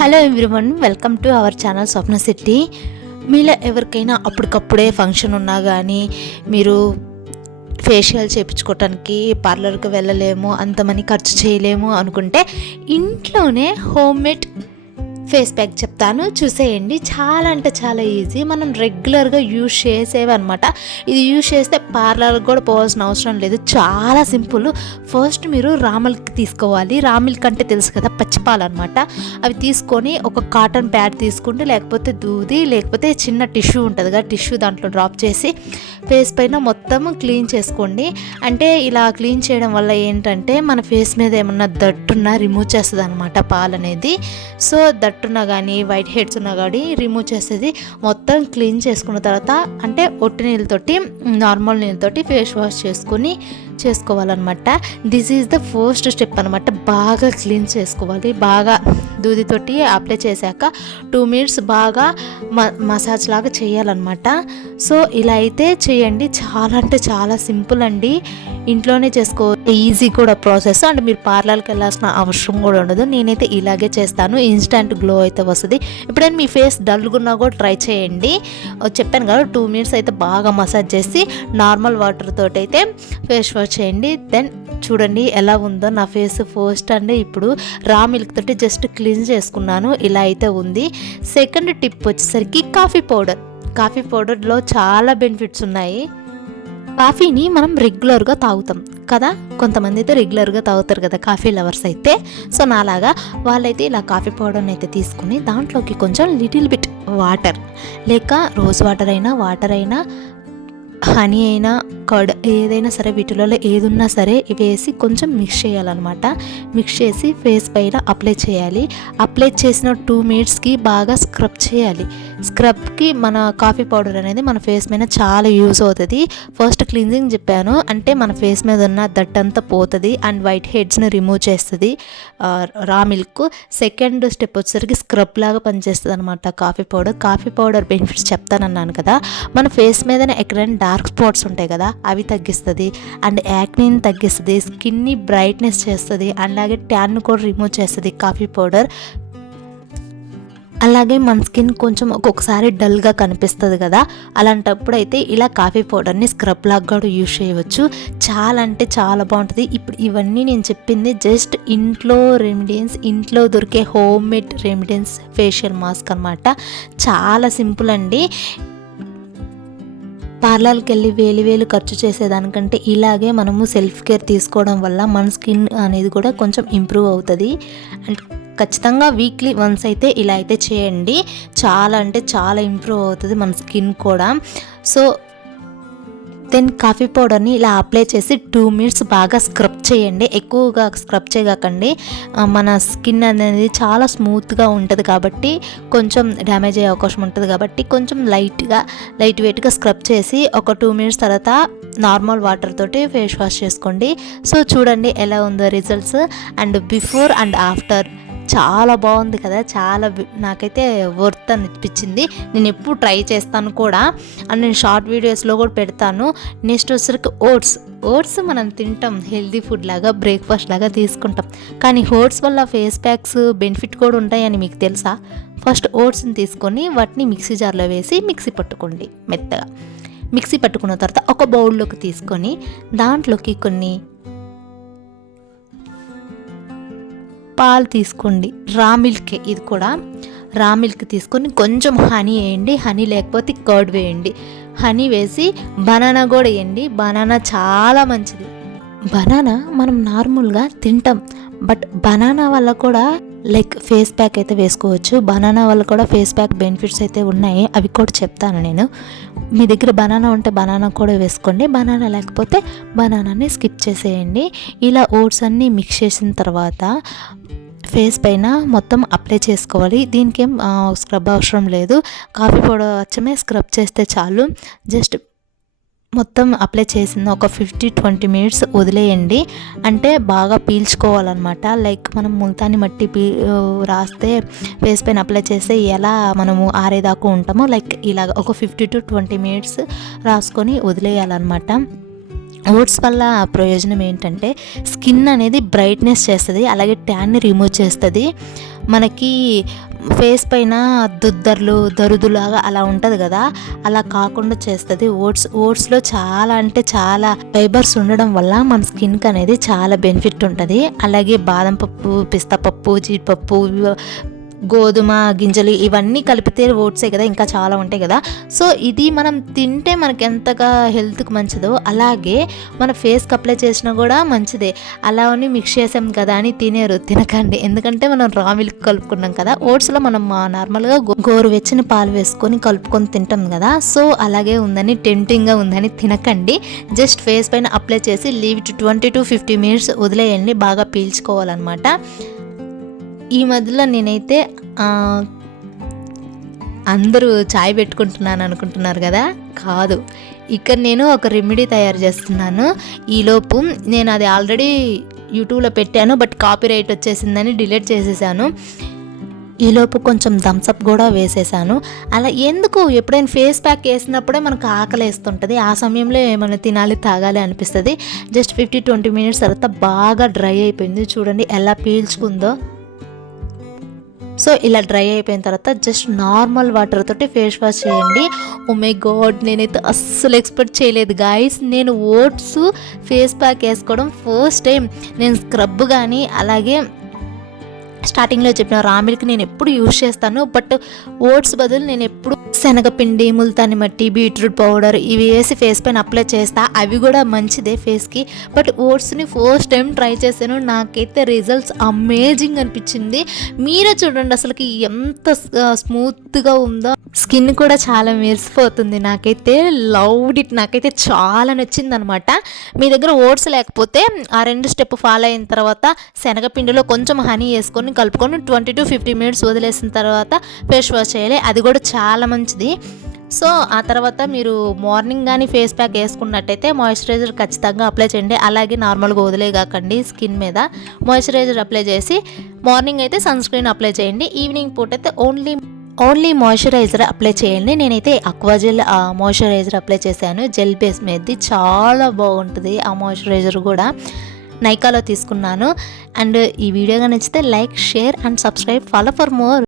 Hello everyone, welcome to our channel Swapna city. మీలో ఎవరికైనా అప్పటికప్పుడే ఫంక్షన్ ఉన్నా కానీ మీరు ఫేషియల్ చేయించుకోవటానికి పార్లర్కి వెళ్ళలేము, అంత మనీ ఖర్చు చేయలేము అనుకుంటే ఇంట్లోనే హోమ్ మేడ్ ఫేస్ ప్యాక్ చెప్తాను, చూసేయండి. చాలా అంటే చాలా ఈజీ, మనం రెగ్యులర్గా యూజ్ చేసేవి అనమాట. ఇది యూజ్ చేస్తే పార్లర్కి కూడా పోవాల్సిన అవసరం లేదు, చాలా సింపుల్. ఫస్ట్ మీరు రా మిల్క్ తీసుకోవాలి. రా మిల్క్ అంటే తెలుసు కదా, పచ్చిపాలు అనమాట. అవి తీసుకొని ఒక కాటన్ ప్యాడ్ తీసుకుంటే, లేకపోతే దూది, లేకపోతే చిన్న టిష్యూ ఉంటుంది కదా, టిష్యూ దాంట్లో డ్రాప్ చేసి ఫేస్ పైన మొత్తం క్లీన్ చేసుకోండి. అంటే ఇలా క్లీన్ చేయడం వల్ల ఏంటంటే మన ఫేస్ మీద ఏమన్నా దట్టున్నా రిమూవ్ చేస్తుంది అనమాట పాలు అనేది. సో దట్టున్నా కానీ వైట్ హెడ్స్ ఉన్నా కానీ రిమూవ్ చేసేది. మొత్తం క్లీన్ చేసుకున్న తర్వాత అంటే ఒట్టి నీళ్ళతోటి, నార్మల్ నీళ్ళతోటి ఫేస్ వాష్ చేసుకోవాలన్నమాట. This is the first step అనమాట. బాగా క్లీన్ చేసుకోవాలి. బాగా దూదితోటి అప్లై చేశాక 2 minutes బాగా మసాజ్ లాగా చేయాలన్నమాట. సో ఇలా అయితే చేయండి. చాలా అంటే చాలా సింపుల్ అండి, ఇంట్లోనే చేసుకో, ఈజీ కూడా ప్రాసెస్. అంటే మీరు పార్లర్కి వెళ్ళాల్సిన అవసరం కూడా ఉండదు. నేనైతే ఇలాగే చేస్తాను, ఇన్స్టంట్ గ్లో అయితే వస్తుంది. ఎప్పుడైనా మీ ఫేస్ డల్గా ఉన్నా కూడా ట్రై చేయండి. చెప్పాను కదా, 2 minutes అయితే బాగా మసాజ్ చేసి నార్మల్ వాటర్ తోటి అయితే ఫేస్ వాష్ చేయండి. దెన్ చూడండి ఎలా ఉందో నా ఫేస్. ఫస్ట్ అంటే ఇప్పుడు రా మిల్క్ తోటి జస్ట్ క్లీన్ చేసుకున్నాను, ఇలా అయితే ఉంది. సెకండ్ టిప్ వచ్చేసరికి కాఫీ పౌడర్లో చాలా బెనిఫిట్స్ ఉన్నాయి. కాఫీని మనం రెగ్యులర్గా తాగుతాం కదా, కొంతమంది అయితే రెగ్యులర్గా తాగుతారు కదా కాఫీ లవర్స్ అయితే. సో నాలాగా వాళ్ళైతే ఇలా కాఫీ పౌడర్ని అయితే తీసుకుని దాంట్లోకి కొంచెం లిటిల్ బిట్ వాటర్, లేక రోజ్ వాటర్ అయినా హనీ అయినా కర్డ్ ఏదైనా సరే, వీటిలో ఏది ఉన్నా సరే వేసి కొంచెం మిక్స్ చేయాలన్నమాట. మిక్స్ చేసి ఫేస్ పైన అప్లై చేయాలి. అప్లై చేసిన 2 minutesకి బాగా స్క్రబ్ చేయాలి. స్క్రబ్కి మన కాఫీ పౌడర్ అనేది మన ఫేస్ మీద చాలా యూజ్ అవుతుంది. ఫస్ట్ క్లీన్జింగ్ చెప్పాను, అంటే మన ఫేస్ మీద ఉన్న దట్టంతా పోతుంది అండ్ వైట్ హెడ్స్ని రిమూవ్ చేస్తుంది రా మిల్క్. సెకండ్ స్టెప్ వచ్చేసరికి స్క్రబ్ లాగా పనిచేస్తుంది అనమాట కాఫీ పౌడర్ బెనిఫిట్స్ చెప్తానన్నాను కదా. మన ఫేస్ మీదనే ఎక్కడైనా డార్క్ స్పాట్స్ ఉంటాయి కదా, అవి తగ్గిస్తుంది అండ్ యాక్నీని తగ్గిస్తుంది, స్కిన్ని బ్రైట్నెస్ చేస్తుంది, అలాగే ట్యాన్ కూడా రిమూవ్ చేస్తుంది కాఫీ పౌడర్. అలాగే మన స్కిన్ కొంచెం ఒక్కొక్కసారి డల్గా కనిపిస్తుంది కదా, అలాంటప్పుడు అయితే ఇలా కాఫీ పౌడర్ని స్క్రబ్ లాగా కూడా యూజ్ చేయవచ్చు. చాలా అంటే చాలా బాగుంటుంది. ఇప్పుడు ఇవన్నీ నేను చెప్పింది జస్ట్ ఇంట్లో రెమెడీస్, ఇంట్లో దొరికే home made remedies facial mask అనమాట. చాలా సింపుల్ అండి. పార్లర్కి వెళ్ళి వేలు ఖర్చు చేసేదానికంటే ఇలాగే మనము సెల్ఫ్ కేర్ తీసుకోవడం వల్ల మన స్కిన్ అనేది కూడా కొంచెం ఇంప్రూవ్ అవుతుంది. అండ్ ఖచ్చితంగా వీక్లీ వన్స్ అయితే ఇలా అయితే చేయండి. చాలా అంటే చాలా ఇంప్రూవ్ అవుతుంది మన స్కిన్ కూడా. సో దెన్ కాఫీ పౌడర్ని ఇలా అప్లై చేసి 2 minutes బాగా స్క్రబ్ చేయండి. ఎక్కువగా స్క్రబ్ చేయకండి, మన స్కిన్ అనేది చాలా స్మూత్గా ఉంటుంది కాబట్టి కొంచెం డ్యామేజ్ అయ్యే అవకాశం ఉంటుంది కాబట్టి కొంచెం లైట్ వెయిట్గా స్క్రబ్ చేసి ఒక 2 minutes తర్వాత నార్మల్ వాటర్ తోటి ఫేస్ వాష్ చేసుకోండి. సో చూడండి ఎలా ఉందో results, and before and after. చాలా బాగుంది కదా, చాలా నాకైతే వర్త్ అనిపించింది. నేను ఎప్పుడు ట్రై చేస్తాను కూడా, అండ్ నేను షార్ట్ వీడియోస్లో కూడా పెడతాను. నెక్స్ట్ వచ్చరికి ఓట్స్ మనం తింటాం, హెల్దీ ఫుడ్ లాగా, బ్రేక్ఫాస్ట్ లాగా తీసుకుంటాం. కానీ ఓట్స్ వల్ల ఫేస్ ప్యాక్స్ బెనిఫిట్ కూడా ఉంటాయని మీకు తెలుసా? ఫస్ట్ ఓట్స్ని తీసుకొని వాటిని మిక్సీ జార్లో వేసి మిక్సీ పట్టుకోండి. మెత్తగా మిక్సీ పట్టుకున్న తర్వాత ఒక బౌల్లోకి తీసుకొని దాంట్లోకి కొన్ని పాలు తీసుకోండి. రా మిల్క్, ఇది కూడా రా మిల్క్ తీసుకొని కొంచెం హనీ వేయండి, హనీ లేకపోతే కర్డ్ వేయండి. హనీ వేసి బనానా కూడా వేయండి. బనానా చాలా మంచిది. బనానా మనం నార్మల్గా తింటాం, బట్ బనానా వల్ల కూడా లైక్ ఫేస్ ప్యాక్ అయితే వేసుకోవచ్చు. బనానా వల్ల కూడా ఫేస్ ప్యాక్ బెనిఫిట్స్ అయితే ఉన్నాయి, అవి కూడా చెప్తాను నేను. మీ దగ్గర బనానా ఉంటే బనానా కూడా వేసుకోండి, బనానా లేకపోతే బనానాని స్కిప్ చేసేయండి. ఇలా ఓట్స్ అన్నీ మిక్స్ చేసిన తర్వాత ఫేస్ పైన మొత్తం అప్లై చేసుకోవాలి. దీనికి ఏం స్క్రబ్ అవసరం లేదు, కాఫీ పౌడర్ వచ్చమే స్క్రబ్ చేస్తే చాలు. జస్ట్ మొత్తం అప్లై చేసింది ఒక 15-20 minutes వదిలేయండి. అంటే బాగా పీల్చుకోవాలన్నమాట. లైక్ మనం ముల్తాని మట్టి రాస్తే ఫేస్ పైన అప్లై చేస్తే ఎలా మనము ఆరేదాకా ఉంటామో లైక్ ఇలాగ ఒక 15-20 minutes రాసుకొని వదిలేయాలన్నమాట. ఓట్స్ వల్ల ప్రయోజనం ఏంటంటే స్కిన్ అనేది బ్రైట్నెస్ చేస్తుంది, అలాగే ట్యాన్ని రిమూవ్ చేస్తుంది. మనకి ఫేస్ పైన దుద్దర్లు దరుదులాగా అలా ఉంటుంది కదా, అలా కాకుండా చేస్తుంది. ఓట్స్లో చాలా అంటే చాలా ఫైబర్స్ ఉండడం వల్ల మన స్కిన్కి అనేది చాలా బెనిఫిట్ ఉంటుంది. అలాగే బాదం పప్పు, పిస్తా పప్పు, జీడిపప్పు, గోధుమ గింజలు ఇవన్నీ కలిపితే ఓట్సే కదా, ఇంకా చాలా ఉంటాయి కదా. సో ఇది మనం తింటే మనకి ఎంతగా హెల్త్కి మంచిదో అలాగే మన ఫేస్కి అప్లై చేసినా కూడా మంచిదే. అలా అని మిక్స్ చేసాం కదా అని తినకండి, ఎందుకంటే మనం రా మిల్క్ కలుపుకున్నాం కదా. ఓట్స్లో మనం నార్మల్గా గోరువెచ్చని పాలు వేసుకొని కలుపుకొని తింటాం కదా. సో అలాగే ఉందని, టెంప్టింగ్గా ఉందని తినకండి. జస్ట్ ఫేస్ పైన అప్లై చేసి లీవ్ ఇట్ 20 to 50 minutes వదిలేయండి, బాగా పీల్చుకోవాలన్నమాట. ఈ మధ్యలో నేనైతే అందరూ చాయ్ పెట్టుకుంటున్నాను అనుకుంటున్నారు కదా, కాదు. ఇక్కడ నేను ఒక రెమెడీ తయారు చేస్తున్నాను. ఈలోపు నేను అది ఆల్రెడీ యూట్యూబ్లో పెట్టాను, బట్ కాపీరైట్ వచ్చేసిందని డిలీట్ చేసేసాను. ఈలోపు కొంచెం థమ్స్అప్ కూడా వేసేసాను. అలా ఎందుకు, ఎప్పుడైనా ఫేస్ ప్యాక్ వేసినప్పుడే మనకు ఆకలి వేస్తుంటుంది, ఆ సమయంలో ఏమైనా తినాలి తాగాలి అనిపిస్తుంది. జస్ట్ 50-20 minutes తర్వాత బాగా డ్రై అయిపోయింది, చూడండి ఎలా పీల్చుకుందో. సో ఇలా డ్రై అయిపోయిన తర్వాత జస్ట్ నార్మల్ వాటర్ తోటి ఫేస్ వాష్ చేయండి. ఓ మై గాడ్, నేనైతే అస్సలు ఎక్స్పెక్ట్ చేయలేదు గాయస్. నేను ఓట్స్ ఫేస్ ప్యాక్ వేసుకోవడం ఫస్ట్ టైం. నేను స్క్రబ్ కానీ అలాగే స్టార్టింగ్లో చెప్పిన రా మిల్క్ నేను ఎప్పుడు యూజ్ చేస్తాను, బట్ ఓట్స్ బదులు నేను ఎప్పుడు శనగపిండి, ముల్తాని మట్టి, బీట్రూట్ పౌడర్ ఇవి వేసి ఫేస్ పైన అప్లై చేస్తా. అవి కూడా మంచిదే ఫేస్కి, బట్ ఓట్స్ని ఫస్ట్ టైం ట్రై చేశాను. నాకైతే రిజల్ట్స్ అమేజింగ్ అనిపించింది. మీరే చూడండి అసలుకి ఎంత స్మూత్గా ఉందో, స్కిన్ కూడా చాలా మెరిసిపోతుంది. నాకైతే లవ్డ్ ఇట్, నాకైతే చాలా నచ్చింది అనమాట. మీ దగ్గర ఓట్స్ లేకపోతే ఆ 2 స్టెప్ ఫాలో అయిన తర్వాత శనగపిండిలో కొంచెం హనీ వేసుకొని కలుపుకొని 20 to 50 minutes వదిలేసిన తర్వాత ఫేస్ వాష్ చేయాలి. అది కూడా చాలా మంచిది. సో ఆ తర్వాత మీరు మార్నింగ్ కానీ ఫేస్ ప్యాక్ వేసుకున్నట్టయితే మాయిశ్చరైజర్ ఖచ్చితంగా అప్లై చేయండి. అలాగే నార్మల్గా వదిలేగాకండి, స్కిన్ మీద మాయిశ్చరైజర్ అప్లై చేసి మార్నింగ్ అయితే సన్ స్క్రీన్ అప్లై చేయండి. ఈవినింగ్ పూట అయితే ఓన్లీ మాయిశ్చరైజర్ అప్లై చేయండి. నేనైతే అక్వాజెల్ మాయిశ్చరైజర్ అప్లై చేశాను, జెల్ బేస్ మీదది, చాలా బాగుంటుంది ఆ మాయిశ్చరైజర్ కూడా. నైకాలో తీసుకున్నాను. అండ్ ఈ వీడియోగా నచ్చితే like, share and subscribe, follow for more.